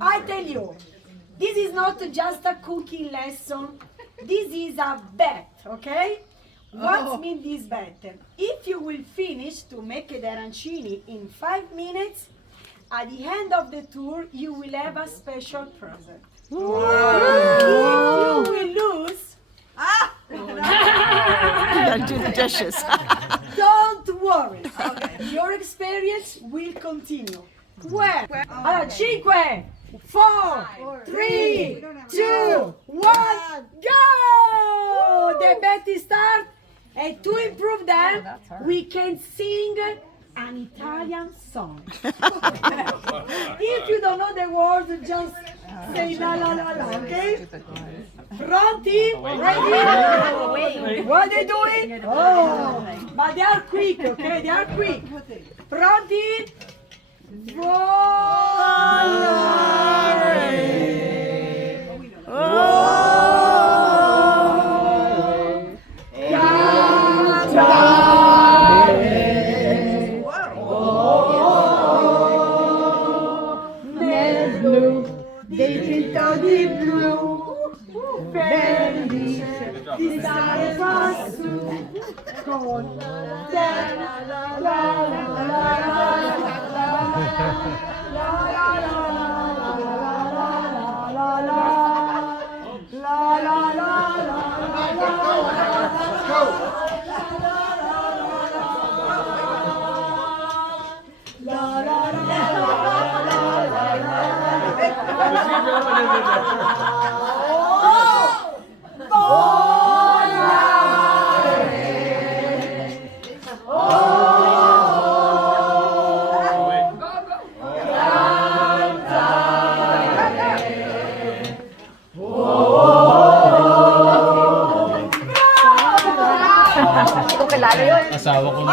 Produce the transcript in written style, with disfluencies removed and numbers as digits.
I tell you, this is not just a cooking lesson. This is a bet, okay? What means this bet? If you will finish to make the arancini in 5 minutes, at the end of the tour, you will have a special present. If you will lose, Gotta do the dishes. don't worry. Your experience will continue. Allora, 5, 4, 3, 2, 1, go! The bet is start. And to improve that, we can sing an Italian song. If you don't know the words, just say la la la la, okay? Pronti? Ready? What are they doing? Oh, but they are quick, okay? They are quick. Pronti? Dipinto di blu, felice di stare qua su con te. La la la Hindi ko kilala yun. Asawa ko na.